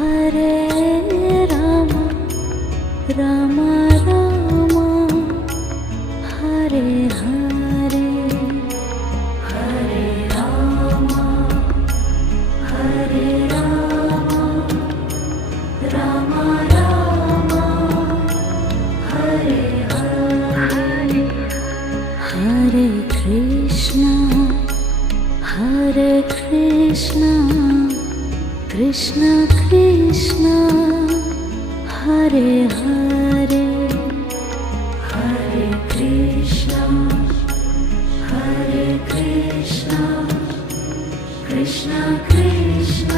Hare Rama Rama Rama Hare Hare Hare Rama Hare Rama Rama Rama Hare Hare Hare Krishna Krishna Krishna Hare Hare Hare Krishna Krishna Krishna